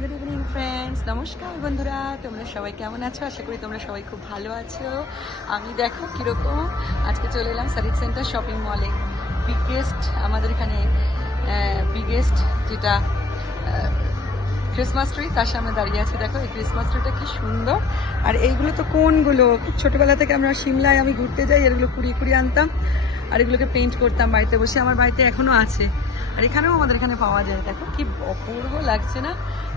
Good evening friends, নমস্কার বন্ধুরা। তোমরা সবাই কেমন আছো? আশা করি তোমরা সবাই খুব ভালো আছো। আমি দেখো কীরকম আজকে চলে এলাম সারিট সেন্টার শপিং মলে। বিগেস্ট আমাদের এখানে বিগেস্ট যেটা ক্রিসমাস ট্রি, তার সামনে দাঁড়িয়ে আছে। দেখো এই ক্রিসমাস ট্রিটা কি সুন্দর। আর এইগুলো তো কোনগুলো, খুব ছোটোবেলা থেকে আমরা সিমলায় আমি ঘুরতে যাই, এগুলো কুড়িয়ে কুড়িয়ে আনতাম আর এগুলোকে পেইন্ট করতাম বাড়িতে বসে। আমার বাড়িতে এখনো আছে আর এখানেও আমাদের এখানে পাওয়া যায়। দেখো কি অপূর্ব লাগছে না?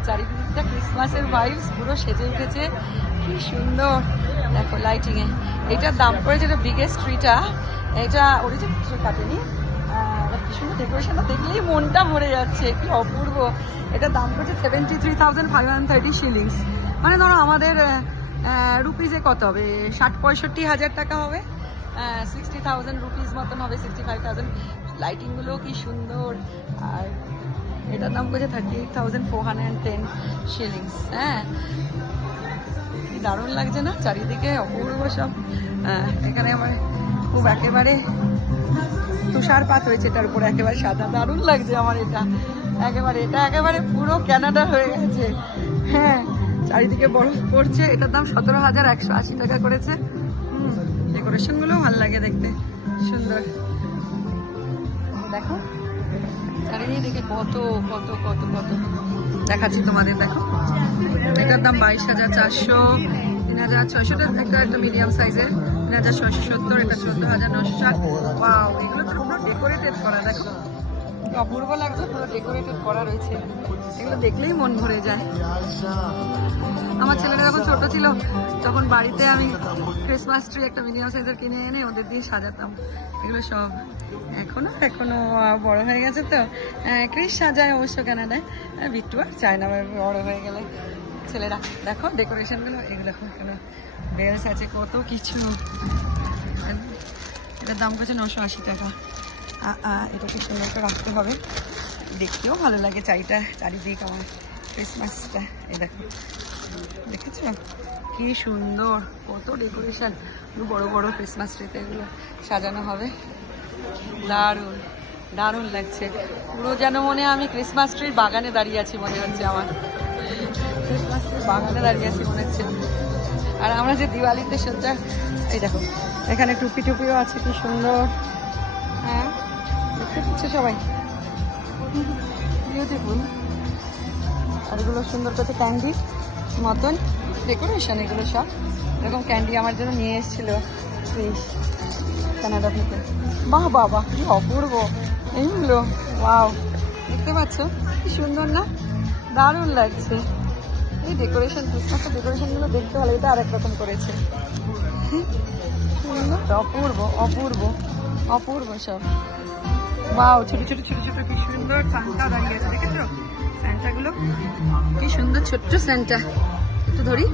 চারিদিকটা ক্রিসমাসের ভাইবস পুরো সেজে উঠেছে, কি সুন্দর। দেখো লাইটিং এ এটার দাম পড়ে, যেটা বিগেস্ট ট্রিটা, এটা অরিজিনাল ট্রি কাটেনি, কি সুন্দর ডেকোরেশনটা দেখলেই মনটা ভরে যাচ্ছে, কি অপূর্ব। এটার দাম পড়ছে 73,530 শিলিংস। মানে ধরো আমাদের রুপিজে কত হবে, 60-65 হাজার টাকা হবে, 60,000 রুপিস মতন হবে, 65,000। লাইটিংগুলো কি সুন্দর। আর এটার দাম পড়ছে 38,410 শিলিংস। হ্যাঁ, কি দারুণ লাগছে না? চারিদিকে অপূর্ব সব। এখানে আমার খুব একেবারে তুষারপাত হয়েছে এটার উপরে, একেবারে সাদা, দারুণ লাগছে আমার। এটা একেবারে পুরো কানাডা হয়ে গেছে। হ্যাঁ, চারিদিকে বরফ পড়ছে। এটার দাম 17,180 টাকা করেছে। ডেকোরেশন গুলো ভালো লাগে দেখতে, সুন্দর। দেখো চারিদিকে কত কত কত কত দেখাচ্ছি তোমাদের। দেখো এটার দাম 22,400, 3,600, একটা মিডিয়াম সাইজের 3,670, এটা 14,960। ওয়াও, এগুলো তো পুরো ডেকোরেটেড করা। দেখো অপূর্ব লাগছে, পুরো ডেকোরেটেড করা রয়েছে। এগুলো দেখলেই মন ভরে যায়। আমার ছেলেরা যখন ছোট ছিল তখন বাড়িতে আমি ক্রিসমাস ট্রি একটা মিডিয়াম সাইজের কিনে এনে ওদের দিয়ে সাজাতাম। এগুলো সব এখনো বড় হয়ে গেছে তো ক্রিস সাজায় অবশ্য কানাডায়, বিট্টু আর চায় না বড় হয়ে গেলে ছেলেরা। দেখো ডেকোরেশনগুলো, এগুলো এখনো বেলস আছে, কত কিছু। এটার দাম করছে 980 টাকা। এটাকে সুন্দর করে রাখতে হবে, দেখতেও ভালো লাগে। চারিদিক আমার ক্রিসমাসটা। এই দেখো, দেখেছো কি সুন্দর, কত ডেকোরেশন। বড় বড় ক্রিসমাস ট্রিতে এগুলো সাজানো হবে। দারুণ দারুণ লাগছে, পুরো যেন মনে আমি ক্রিসমাস ট্রির বাগানে দাঁড়িয়ে আছি মনে হচ্ছে। আমার ক্রিসমাস ট্রির বাগানে দাঁড়িয়ে আছি মনে হচ্ছে। আর আমরা যে দিওয়ালিতে সজ্জা, এই দেখো এখানে টুপিও আছে, কি সুন্দর। হ্যাঁ, দেখতে পাচ্ছ সবাই, বিউটিফুল। আর এগুলো সুন্দর করছে ক্যান্ডি মতন ডেকোরেশন। এগুলো সব এরকম ক্যান্ডি আমার জন্য নিয়ে এসেছিল কানাডা থেকে। বাহ বাবা, কি অপূর্ব এইগুলো। ওয়াও, দেখতে পাচ্ছ কি সুন্দর না? দারুণ লাগছে এই ডেকোরেশন। ক্রিসমাসের ডেকোরেশনগুলো দেখতে ভালো। এটা আরেক রকম করেছে, অপূর্ব অপূর্ব অপূর্ব সব। বাও, ছোট ছোট ছোট ছোট কি সুন্দর সান্টা দাঁড়িয়ে আছে, দেখেছো স্যান্টাগুলো কি সুন্দর, ছোট্ট স্যান্টা। একটু ধরি,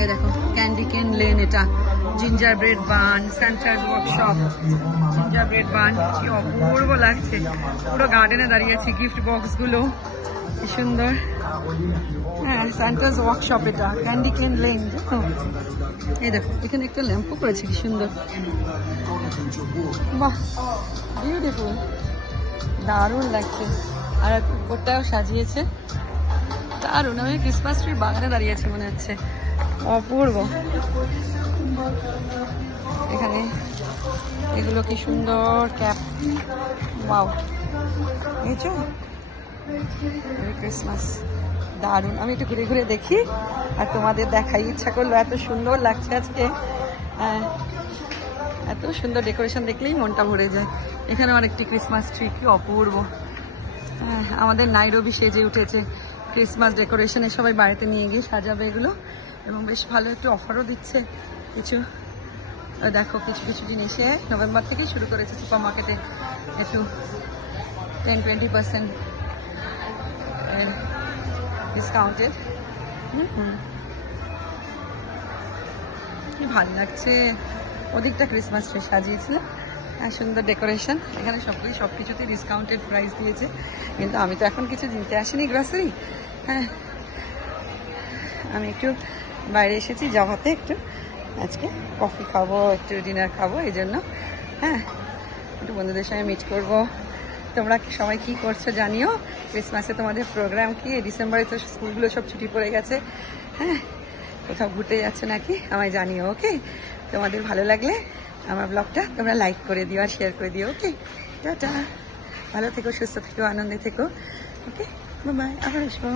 এই দেখো ক্যান্ডি কেন লেন, এটা জিঞ্জার ব্রেড বান, স্যান্টার ওয়ার্কশপ, জিঞ্জার ব্রেড বান, কি অপূর্ব লাগছে। পুরো গার্ডেনে দাঁড়িয়ে আছি, গিফট বক্স গুলো কি সুন্দর। হ্যাঁ, স্যান্টাস ওয়ার্কশপ, এটা ক্যান্ডি কেন লেন। এই দেখো এখানে একটা ল্যাম্পও করেছে, কি সুন্দর। বাহ, বিউটিফুল, দারুণ লাগছে। আর উপরটাও সাজিয়েছে, দারুণ। আমি ক্রিসমাস ট্রির বাগানে দাঁড়িয়ে আছি মনে হচ্ছে, অপূর্ব। এখানে এগুলো কি সুন্দর ক্যাপ। ওয়াও, বুঝছো, ক্রিসমাস দারুণ। আমি একটু ঘুরে ঘুরে দেখি আর তোমাদের দেখাই ইচ্ছা করলো, এত সুন্দর লাগছে আজকে। এত সুন্দর ডেকোরেশন দেখলেই মনটা ভরে যায়। এখানে আরেকটি ক্রিসমাস ট্রি, কি অপূর্ব। আমাদের নাইরোবি সেজে উঠেছে ক্রিসমাস ডেকোরেশনে। সবাই বাড়িতে নিয়ে গিয়ে সাজাবে এগুলো, এবং বেশ ভালো একটু অফারও দিচ্ছে কিছু। দেখো কিছু কিছু জিনিসে নভেম্বর থেকেই শুরু করেছে সুপার মার্কেটে একটু 10-20% ডিসকাউন্টেড। কি ভালো লাগছে, ওদিকটা ক্রিসমাস ট্রি সাজিয়েছিল, সুন্দর ডেকোরেশন। এখানে সবকিছুতেই ডিসকাউন্টেড প্রাইস দিয়েছে। কিন্তু আমি তো এখন কিছু কিনতে আসিনি গ্রসারি। হ্যাঁ, আমি একটু বাইরে এসেছি জাভাতে, একটু আজকে কফি খাবো, একটু ডিনার খাবো, এই জন্য। হ্যাঁ, একটু বন্ধুদের সঙ্গে মিট করবো, তোমরা সবাই কি করছো জানিও। ক্রিসমাসে তোমাদের প্রোগ্রাম কি? ডিসেম্বরে তো স্কুলগুলো সব ছুটি পড়ে গেছে। হ্যাঁ, কোথাও ঘুরতে যাচ্ছে নাকি আমায় জানিও। ওকে, তোমাদের ভালো লাগলে আমার ব্লগটা তোমরা লাইক করে দিও আর শেয়ার করে দিও। ওকে, টাটা, ভালো থেকো, সুস্থ থেকো, আনন্দে থেকো। ওকে, বাই, আবার আসবো।